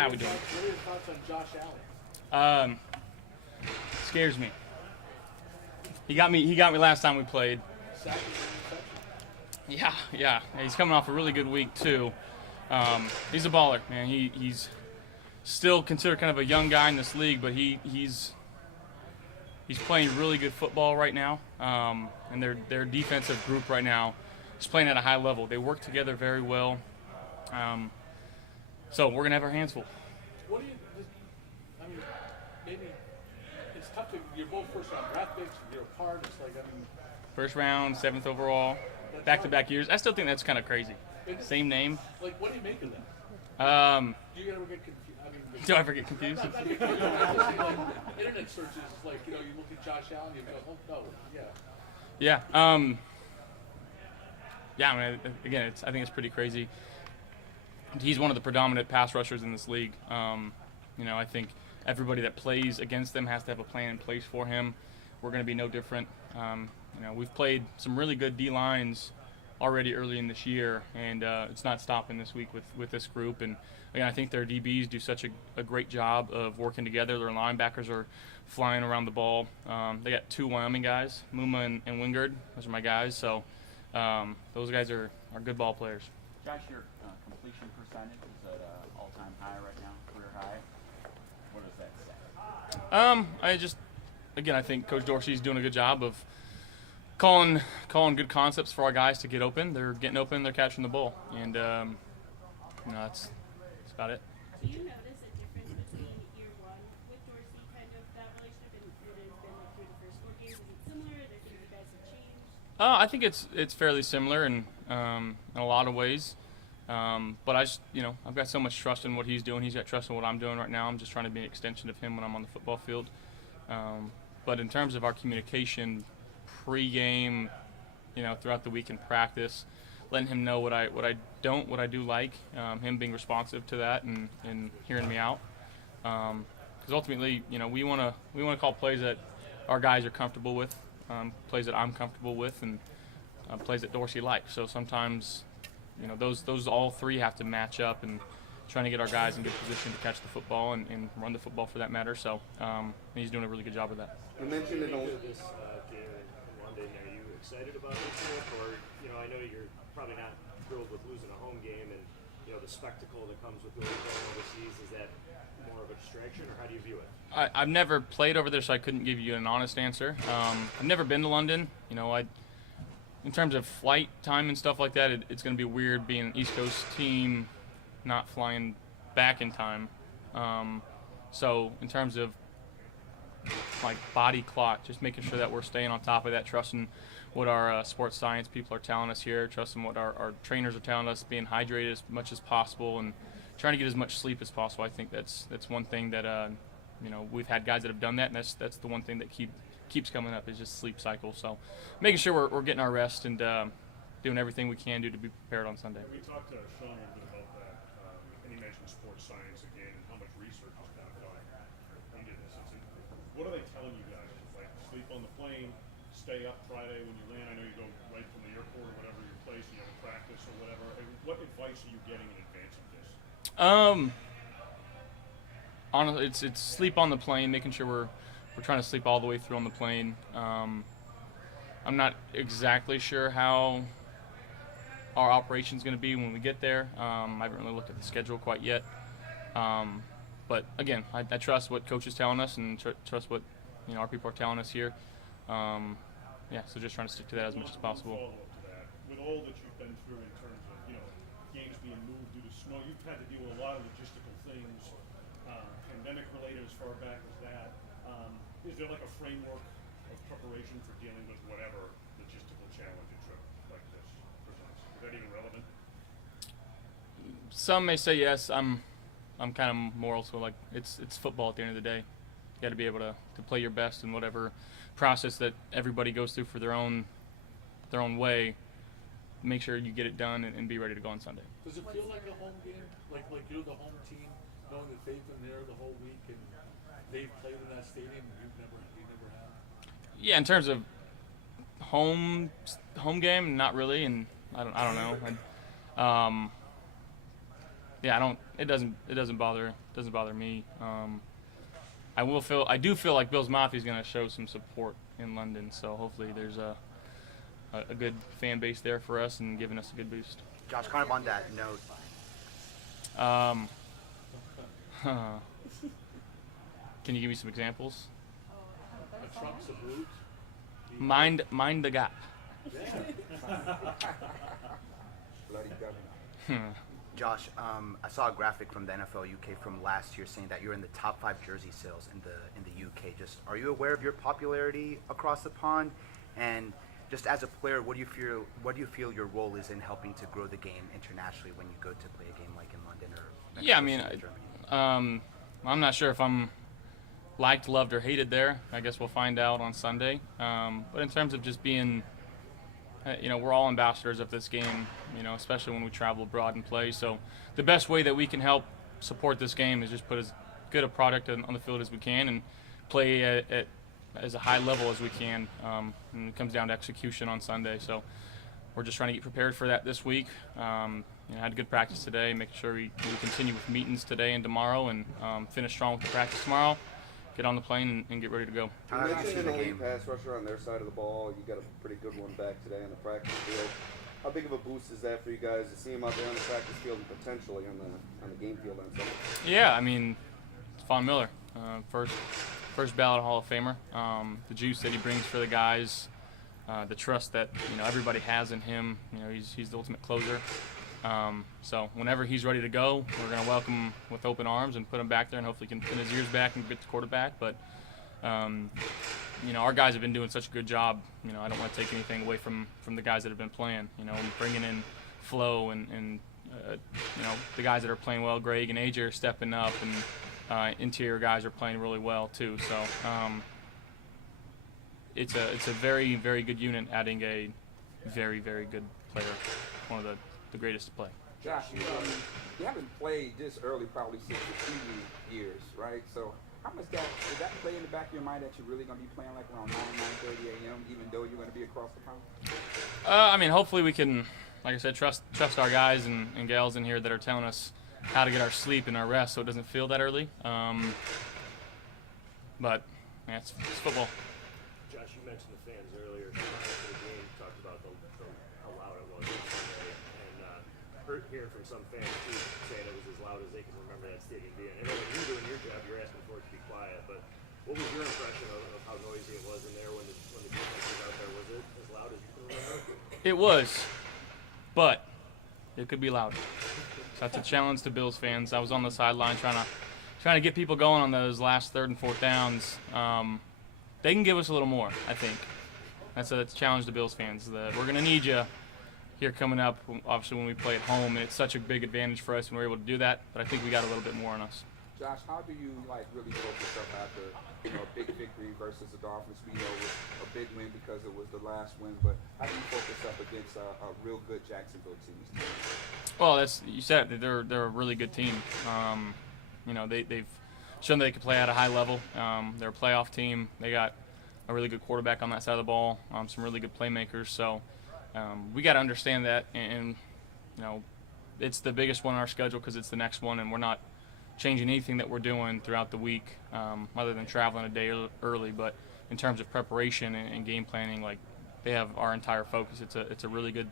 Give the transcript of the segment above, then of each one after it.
How we doing? What are your thoughts on Josh Allen? Scares me. He got me last time we played. Yeah. He's coming off a really good week too. He's a baller, man. He's still considered kind of a young guy in this league, but he's playing really good football right now. And their defensive group right now is playing at a high level. They work together very well. So we're gonna have our hands full. What do you? I mean, maybe it's tough to. You're both first-round draft picks. You're apart. It's like, I mean, First round, 7th overall, back-to-back years. I still think that's kind of crazy. Same name. like, what do you make of that? Do you ever get confused? I mean, Do I ever get confused? like, internet searches, like, you look at Josh Allen, you go, oh no, yeah. Yeah. Yeah. I mean, again, I think it's pretty crazy. He's one of the predominant pass rushers in this league. I think everybody that plays against them has to have a plan in place for him. We're going to be no different. We've played some really good D lines already early in this year, and it's not stopping this week with this group. And again, I think their DBs do such a great job of working together. Their linebackers are flying around the ball. They got 2 Wyoming guys, Muma and Wingard. Those are my guys. So those guys are good ball players. Josh, your completion percentage is at an all-time high right now, career high. What does that say? I think Coach Dorsey's doing a good job of calling good concepts for our guys to get open. They're getting open, they're catching the ball, and that's about it. Do you notice a difference between year one with Dorsey, kind of that relationship, and what it has been like through the first 4 games? Is it similar? Are there things you guys have changed? I think it's fairly similar in a lot of ways. But I've got so much trust in what he's doing. He's got trust in what I'm doing right now. I'm just trying to be an extension of him when I'm on the football field. But in terms of our communication pre-game, throughout the week in practice, letting him know what I do like, him being responsive to that and hearing me out. Because ultimately, we want to call plays that our guys are comfortable with, plays that I'm comfortable with, and plays that Dorsey likes. So sometimes, those all three have to match up, and trying to get our guys in good position to catch the football and run the football for that matter. So he's doing a really good job of that. You mentioned it on this game in London. Are you excited about this trip, or I know you're probably not thrilled with losing a home game, and the spectacle that comes with going overseas? Is that more of a distraction, or how do you view it? I've never played over there, so I couldn't give you an honest answer. I've never been to London. In terms of flight time and stuff like that, it's going to be weird being an East Coast team not flying back in time. So in terms of like body clock, just making sure that we're staying on top of that, trusting what our sports science people are telling us here, trusting what our trainers are telling us, being hydrated as much as possible, and trying to get as much sleep as possible. I think that's one thing that we've had guys that have done that, and that's the one thing that keeps coming up is just sleep cycle. So making sure we're getting our rest and doing everything we can do to be prepared on Sunday. We talked to Sean a little bit about that, and he mentioned sports science again and how much research has been done into this. What are they telling you guys? Like, sleep on the plane, stay up Friday when you land. I know you go right from the airport or whatever your place, you have a practice or whatever. What advice are you getting in advance of this? Honestly, it's sleep on the plane, making sure we're trying to sleep all the way through on the plane. I'm not exactly sure how our operation is going to be when we get there. I haven't really looked at the schedule quite yet. But again, I trust what Coach is telling us and trust what our people are telling us here. So just trying to stick to that as much as possible. Follow up to that. With all that you've been through in terms of games being moved due to snow, you've had to deal with a lot of logistical things, pandemic related as far back as that. Is there like a framework of preparation for dealing with whatever logistical challenge a trip like this presents? Is that even relevant? Some may say yes. I'm kind of moral, so like it's football at the end of the day. You got to be able to play your best in whatever process that everybody goes through for their own way. Make sure you get it done and be ready to go on Sunday. Does it feel like a home game? Like you're the home team, knowing that they've been there the whole week and they've played in that stadium and you never have? Yeah, in terms of home game, not really, and I don't know. yeah, I don't. It doesn't bother me. I do feel like Bills Mafia is going to show some support in London, so hopefully there's a good fan base there for us and giving us a good boost. Josh, kind of on that note, Can you give me some examples? A Trump's a boot. Mind the gap. Bloody governor. Josh, I saw a graphic from the NFL UK from last year saying that you're in the top 5 jersey sales in the UK. Just, are you aware of your popularity across the pond? And just as a player, what do you feel your role is in helping to grow the game internationally when you go to play a game like in London or Yeah, I mean, Germany? I'm not sure if I'm liked, loved, or hated there. I guess we'll find out on Sunday. But in terms of just being, we're all ambassadors of this game, especially when we travel abroad and play. So the best way that we can help support this game is just put as good a product on the field as we can and play at as a high level as we can. And it comes down to execution on Sunday. So we're just trying to get prepared for that this week. Had a good practice today, making sure we continue with meetings today and tomorrow and finish strong with the practice tomorrow. Get on the plane and get ready to go. How have you seen the Only game? pass rusher on their side of the ball. You got a pretty good one back today on the practice field. How big of a boost is that for you guys to see him out there on the practice field and potentially on the game field on Sunday? Yeah, I mean, it's Von Miller, first ballot Hall of Famer. The juice that he brings for the guys, the trust that everybody has in him. He's the ultimate closer. So whenever he's ready to go, we're going to welcome him with open arms and put him back there, and hopefully can pin his ears back and get the quarterback. But our guys have been doing such a good job. I don't want to take anything away from the guys that have been playing. Bringing in Flo and the guys that are playing well. Greg and AJ are stepping up, and interior guys are playing really well too. So it's a very, very good unit, adding a very, very good player, one of the greatest to play. Josh, you haven't played this early probably since the TV years, right? So how much did that play in the back of your mind that you're really going to be playing like around 9:30 a.m. even though you're going to be across the pond? Hopefully we can, like I said, trust our guys and gals in here that are telling us how to get our sleep and our rest so it doesn't feel that early. But yeah, it's football. Josh, you mentioned the fans earlier. After the game, you talked about how loud it was on Sunday, and hearing from some fans too saying it was as loud as they can remember that stadium being. I know when you're doing your job, you're asking for it to be quiet, but what was your impression of how noisy it was in there when the defense was out there? Was it as loud as you can remember? It was, but it could be louder. So that's a challenge to Bills fans. I was on the sideline trying to get people going on those last 3rd and 4th downs. They can give us a little more, I think. That's a challenge to Bills fans. We're going to need you here coming up, obviously, when we play at home, and it's such a big advantage for us when we're able to do that, but I think we got a little bit more on us. Josh, how do you really focus up after a big victory versus the Dolphins? We know it was a big win because it was the last win, but how do you focus up against a real good Jacksonville team? Well, you said it, they're a really good team. They've shown they can play at a high level. They're a playoff team. They got a really good quarterback on that side of the ball. Some really good playmakers. So we got to understand that, and it's the biggest one on our schedule because it's the next one, and we're not changing anything that we're doing throughout the week, other than traveling a day early. But in terms of preparation and game planning, they have our entire focus. It's a really good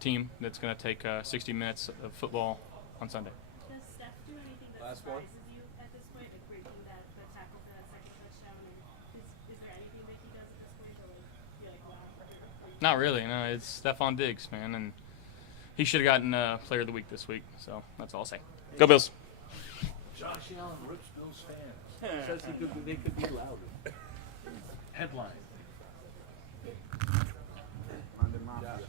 team that's going to take 60 minutes of football on Sunday. Does Steph do anything that surprises you at this point, like breaking the tackle for that second touchdown? And is there anything that he does at this point that you're like, wow? Not really. No, it's Stephon Diggs, man, and he should have gotten Player of the Week this week. So that's all I'll say. Go Bills. Josh Allen rips Bills fans. Says they could be louder. Headline. London Mafia.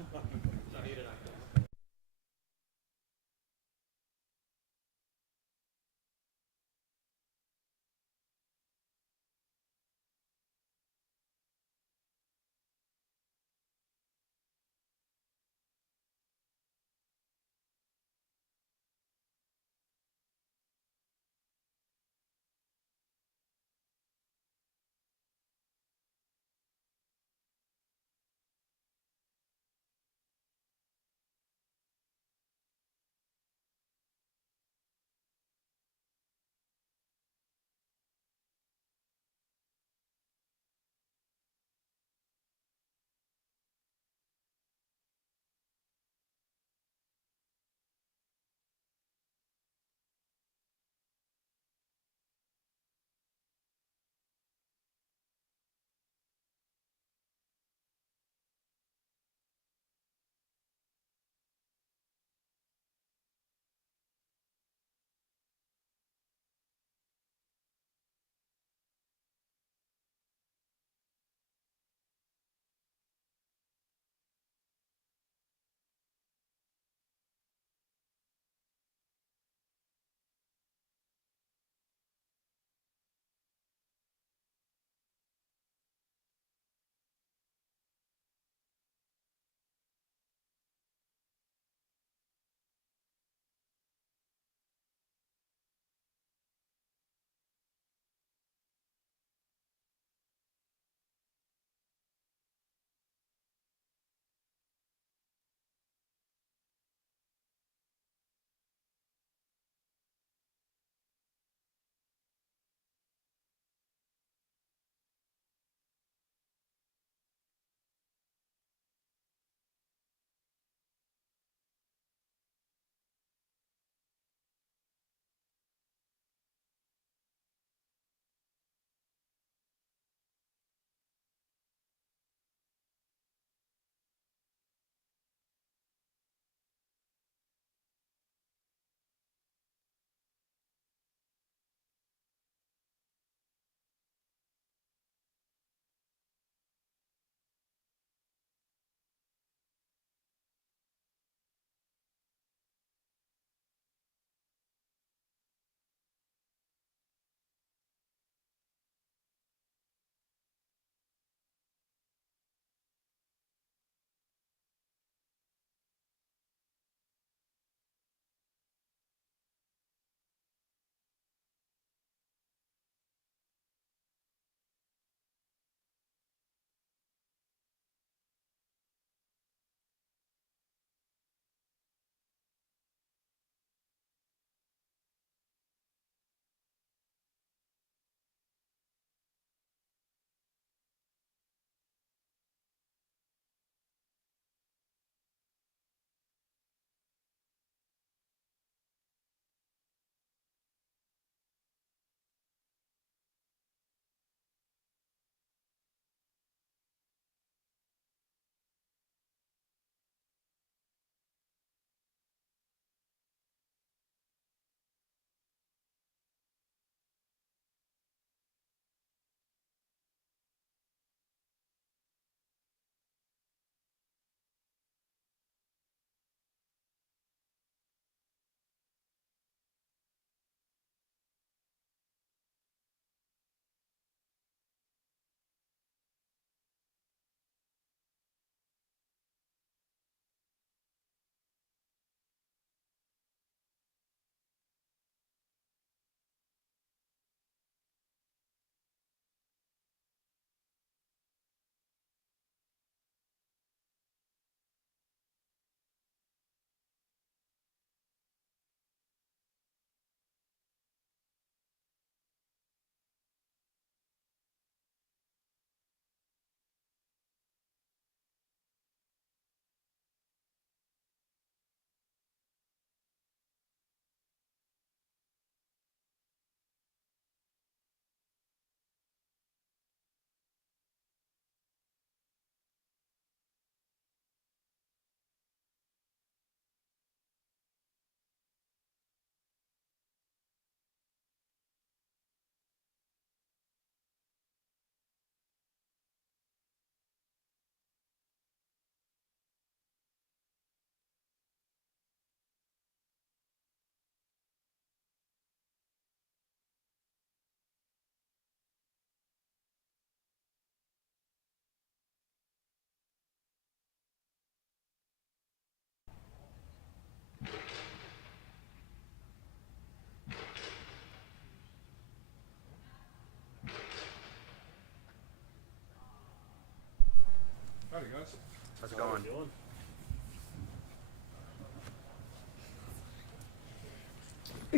guys. How's it How are going? we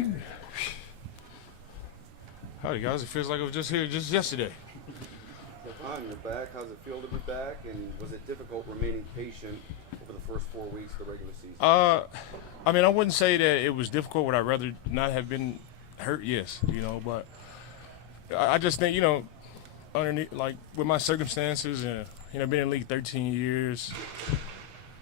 doing? Howdy guys, it feels like I was just here just yesterday. Stefan, you're back. How's it feel to be back? And was it difficult remaining patient over the first 4 weeks of the regular season? I mean, I wouldn't say that it was difficult. Would I rather not have been hurt? Yes, but I just think, underneath, like, with my circumstances and, being in the league 13 years,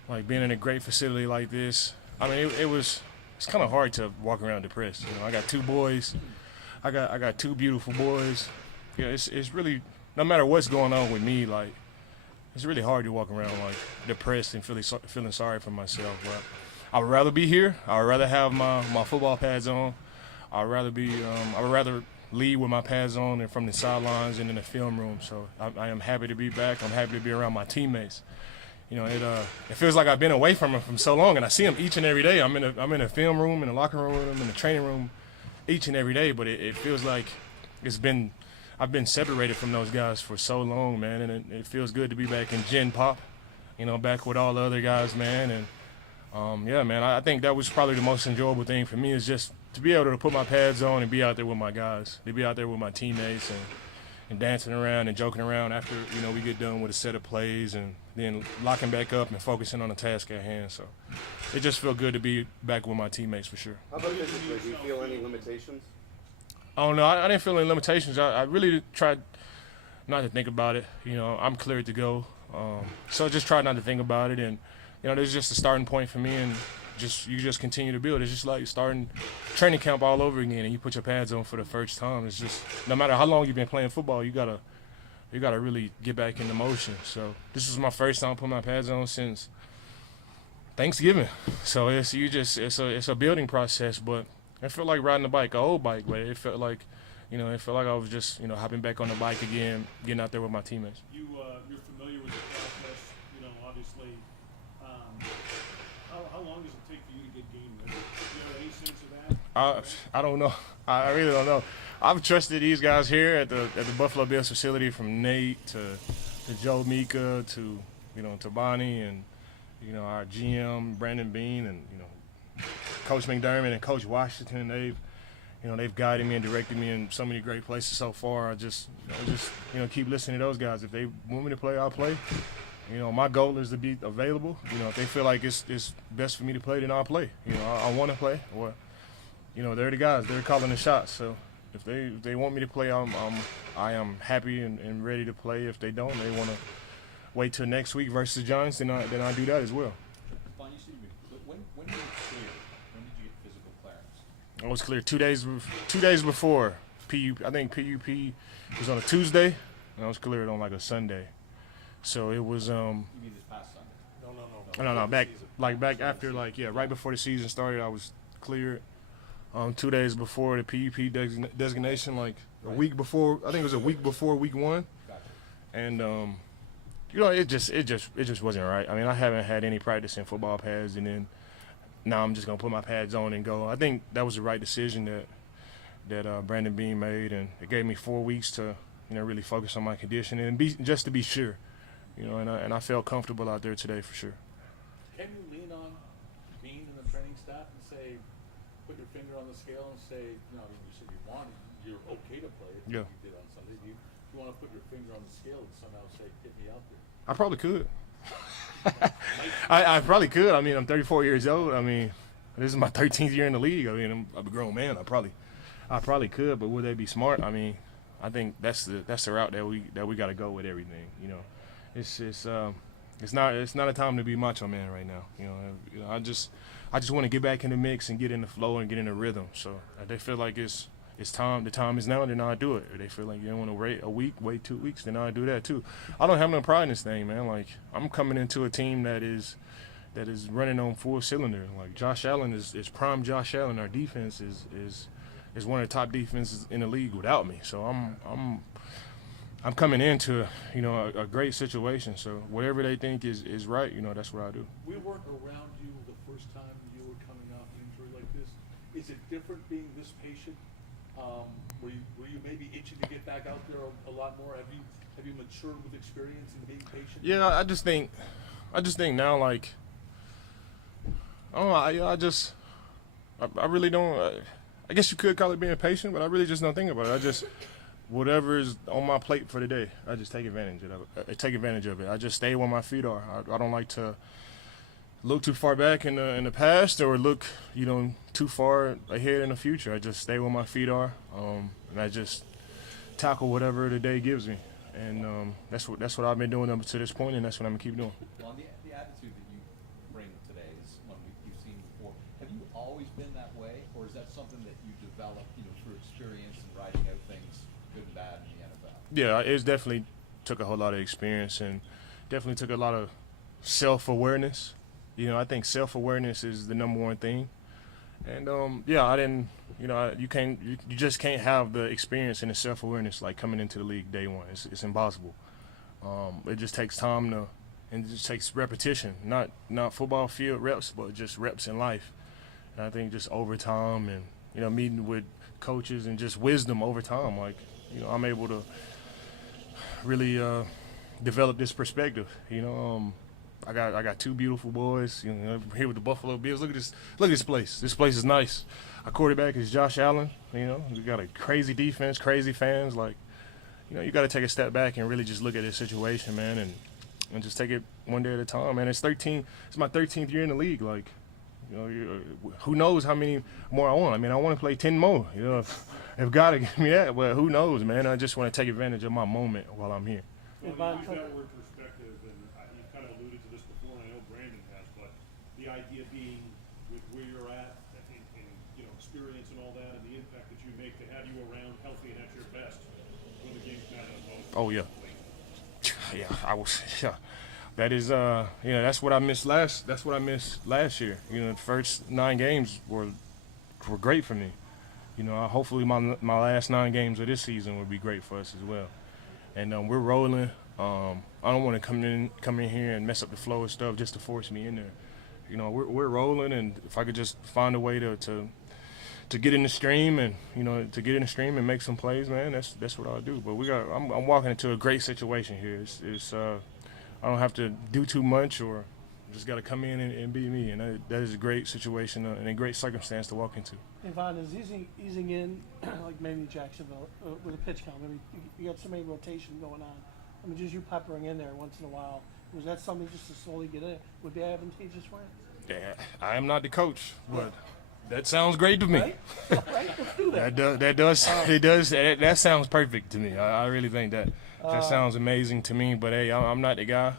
like, being in a great facility like this, I mean, it's kind of hard to walk around depressed. I got 2 boys. I got 2 beautiful boys. It's really, no matter what's going on with me, like, it's really hard to walk around, like, depressed and feeling sorry for myself. But I would rather be here. I would rather have my football pads on. I would rather lead with my pads on and from the sidelines and in the film room. So I am happy to be back. I'm happy to be around my teammates. It feels like I've been away from them from so long, and I see them each and every day. I'm in a film room, in the locker room with them, in the training room, each and every day. But it feels like I've been separated from those guys for so long, man, and it feels good to be back in Gen Pop, back with all the other guys, man. And yeah, man, I think that was probably the most enjoyable thing for me, is just to be able to put my pads on and be out there with my guys, to be out there with my teammates and dancing around and joking around after, we get done with a set of plays, and then locking back up and focusing on the task at hand. So it just felt good to be back with my teammates for sure. How about physically? Do you feel any limitations? Oh, no, I didn't feel any limitations. I really tried not to think about it. I'm cleared to go. So I just tried not to think about it. And, there's just a starting point for me, and you just continue to build. It's just like starting training camp all over again, and you put your pads on for the first time. It's just, no matter how long you've been playing football, you gotta really get back into motion. So this is my first time putting my pads on since Thanksgiving. So it's a building process, but it felt like riding a bike, an old bike, but it felt like, I was just, hopping back on the bike again, getting out there with my teammates. You're familiar with the process, obviously. How long does it take for you to get game ready? Do you have any sense of that? I don't know. I really don't know. I've trusted these guys here at the Buffalo Bills facility, from Nate to Joe Mika to to Bonnie and our GM Brandon Bean and Coach McDermott and Coach Washington. They've guided me and directed me in so many great places so far. I just keep listening to those guys. If they want me to play, I'll play. My goal is to be available. If they feel like it's best for me to play, then I'll play. I want to play. Or, they're the guys. They're calling the shots. So if they want me to play, I am happy and ready to play. If they don't, they want to wait till next week versus the Giants, then I do that as well. When did you clear? When did you get physical clearance? I was clear 2 days before PUP. I think PUP was on a Tuesday, and I was cleared on like a Sunday. So it was You mean this past Sunday? no, back after, right before the season started, I was cleared 2 days before the PUP designation, like a week before. I think it was a week before week 1. Gotcha. And it just wasn't right. I mean, I haven't had any practice in football pads, and then now I'm just gonna put my pads on and go. I think that was the right decision that Brandon Bean made, and it gave me 4 weeks to really focus on my conditioning and just to be sure. And I felt comfortable out there today for sure. Can you lean on Bean and the training staff and say, put your finger on the scale and say, you said you wanted, you're okay to play it. Yeah. You did on Sunday. You want to put your finger on the scale and somehow say, get me out there. I probably could. I probably could. I mean, I'm 34 years old. I mean, this is my 13th year in the league. I mean, I'm a grown man. I probably could, but would they be smart? I mean, I think that's the route that we got to go with everything. It's not a time to be macho man right now. I just want to get back in the mix and get in the flow and get in the rhythm. So if they feel like it's time, the time is now, then I'll do it. Or they feel like you don't want to wait a week, wait 2 weeks, then I'll do that too. I don't have no pride in this thing, man. Like, I'm coming into a team that is running on full cylinder. Like, Josh Allen is prime Josh Allen. Our defense is one of the top defenses in the league without me. So I'm coming into a great situation. So whatever they think is right, that's what I do. We weren't around you the first time you were coming off an injury like this. Is it different being this patient? Were you maybe itching to get back out there a lot more? Have Have you matured with experience and being patient? Yeah, I just think now, like, I don't know, I really don't, I guess you could call it being patient, but I really just don't think about it. Whatever is on my plate for the day, I just take advantage of it. I just stay where my feet are. I don't like to look too far back in the past or look, too far ahead in the future. I just stay where my feet are, and I just tackle whatever the day gives me. And that's what I've been doing up to this point, and that's what I'm gonna keep doing. Well, the attitude that you bring today is one you've seen before. Have you always been that way, or is that something that you developed, through experience and riding out things good and bad in the NFL? Yeah, it definitely took a whole lot of experience and definitely took a lot of self-awareness. I think self-awareness is the number one thing. And I didn't, you just can't have the experience and the self-awareness like coming into the league day one. It's impossible. It just takes time and it just takes repetition, not football field reps, but just reps in life. And I think just over time and, meeting with coaches and just wisdom over time, like, I'm able to really develop this perspective. I got two beautiful boys. Here with the Buffalo Bills. Look at this place. This place is nice. Our quarterback is Josh Allen. We got a crazy defense, crazy fans. Like, you got to take a step back and really just look at this situation, man, and just take it one day at a time. Man, it's my 13th year in the league. Like, who knows how many more I want? I mean, I want to play 10 more. If God will give me that, but who knows, man? I just want to take advantage of my moment while I'm here. Well, you use that word perspective, and you've kind of alluded to this before, and I know Brandon has, but the idea being with where you're at and experience and all that, and the impact that you make to have you around healthy and at your best when the game's matter the most. Oh yeah, yeah. I was. Yeah, that is. That's what I missed last. That's what I missed last year. The first 9 games were great for me. Hopefully my last 9 games of this season will be great for us as well. And we're rolling. I don't want to come in here and mess up the flow of stuff just to force me in there. We're rolling, and if I could just find a way to get in the stream and make some plays, man, that's what I'll do. But I'm walking into a great situation here. I don't have to do too much or just got to come in and be me, and that is a great situation and a great circumstance to walk into. Yvonne, is easing in, like maybe Jacksonville, with a pitch count, maybe you got so many rotation going on. I mean, just you peppering in there once in a while, was that something just to slowly get in? Would be advantageous for you? Yeah, I am not the coach, but that sounds great to me. Right? Right? Let's do that. That sounds perfect to me. I really think that sounds amazing to me, but hey, I'm not the guy.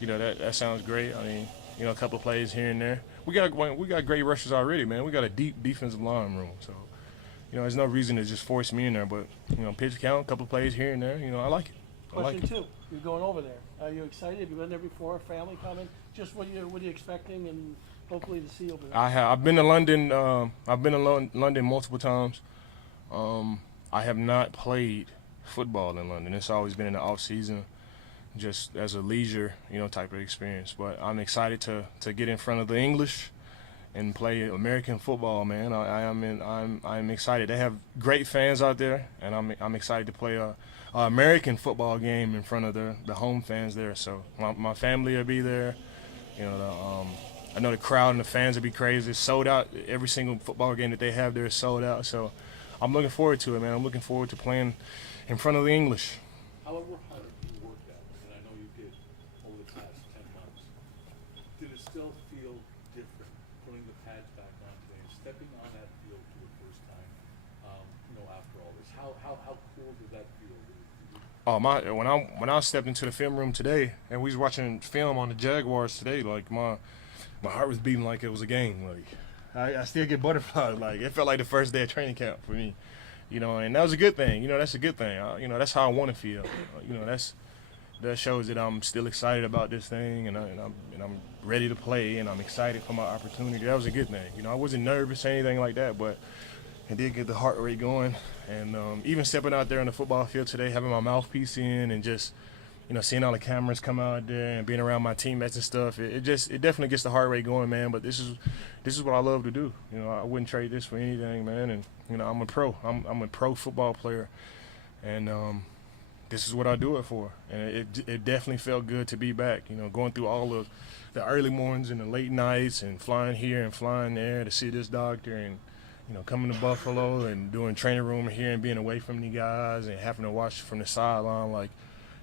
That sounds great. I mean, a couple of plays here and there. We got great rushers already, man. We got a deep defensive line room, so there's no reason to just force me in there. But pitch count, a couple of plays here and there. I like it. Question 2, you're going over there. Are you excited? Have you been there before? Family coming? Just what are you expecting, and hopefully to see over there? I've been to London. I've been to London multiple times. I have not played football in London. It's always been in the off season, just as a leisure, type of experience. But I'm excited to get in front of the English and play American football, man. I'm excited. They have great fans out there, and I'm excited to play a American football game in front of the home fans there. So my family will be there. I know the crowd and the fans will be crazy. It's sold out. Every single football game that they have there is sold out. So I'm looking forward to it, man. I'm looking forward to playing in front of the English. However hard you worked at, and I know you did over the past 10 months, did it still feel different putting the pads back on today and stepping on that field for the first time, after all this? How cool did that feel? Oh, when I stepped into the film room today and we was watching film on the Jaguars today, like my heart was beating like it was a game. Like I still get butterflies. Like it felt like the first day of training camp for me, and that was a good thing. That's a good thing. That's how I want to feel. That shows that I'm still excited about this thing, and I'm ready to play, and I'm excited for my opportunity. That was a good thing. I wasn't nervous or anything like that, but it did get the heart rate going. And even stepping out there on the football field today, having my mouthpiece in, and just seeing all the cameras come out there and being around my teammates and stuff, it definitely gets the heart rate going, man. But this is what I love to do. I wouldn't trade this for anything, man. And I'm a pro. I'm a pro football player, and this is what I do it for. And it definitely felt good to be back. You know, going through all of the early mornings and the late nights and flying here and flying there to see this doctor and, you know, coming to Buffalo and doing training room here and being away from the guys and having to watch from the sideline. Like,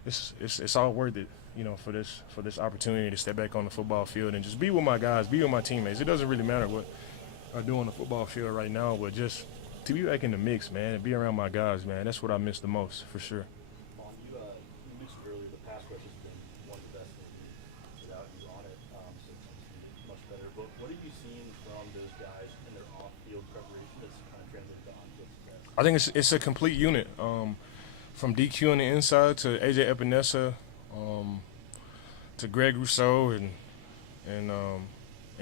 it's all worth it, you know, for this opportunity to step back on the football field and just be with my guys, be with my teammates. It doesn't really matter what I do on the football field right now, but just to be back in the mix, man, and be around my guys, man, that's what I miss the most, for sure. Vaughn, you mentioned earlier the pass rush has been one of the best in the league without you on it, so it's much better. But what have you seen from those guys in their off-field preparation that's kind of translated to on-field success? I think it's a complete unit, from DQ on the inside to AJ Epinesa, to Greg Rousseau and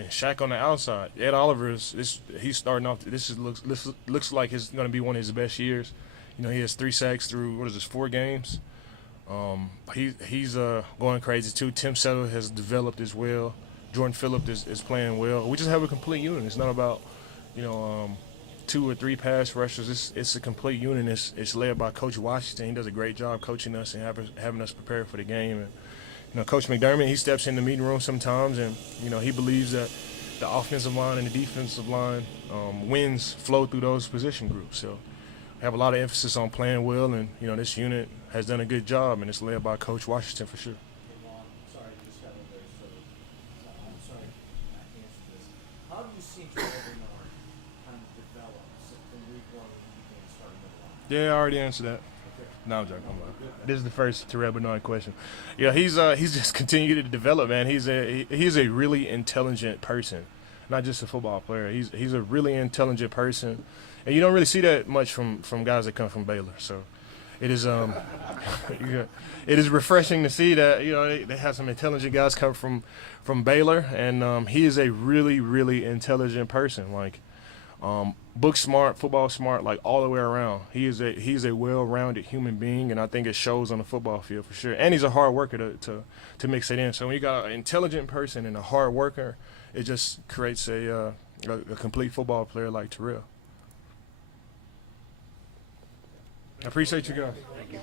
Shaq on the outside. Ed Oliver he's starting off. This looks like it's going to be one of his best years. You know, he has 3 sacks through 4 games. He's going crazy too. Tim Settle has developed as well. Jordan Phillips is playing well. We just have a complete unit. It's not about, you know, 2 or 3 pass rushers. It's a complete unit. It's led by Coach Washington. He does a great job coaching us and having us prepared for the game. And, you know, Coach McDermott, he steps in the meeting room sometimes, and, you know, he believes that the offensive line and the defensive line wins flow through those position groups. So we have a lot of emphasis on playing well, and, you know, this unit has done a good job, and it's led by Coach Washington for sure. Sorry, just got in there, so I'm sorry I answered this. How have you seen Terrell Bernard kind of develop from week 1 when he became starting middle line? Yeah, I already answered that. No, I'm joking. This is the first Terrell Bernard question. Yeah, he's just continued to develop, man. He's a really intelligent person, not just a football player. He's a really intelligent person, and you don't really see that much from guys that come from Baylor. So it is it is refreshing to see that, you know, they have some intelligent guys come from Baylor, and he is a really, really intelligent person. Like, book smart, football smart, like all the way around. He's a well-rounded human being, and I think it shows on the football field for sure. And he's a hard worker to mix it in. So when you got an intelligent person and a hard worker, it just creates a complete football player like Terrell. I appreciate you guys. Thank you.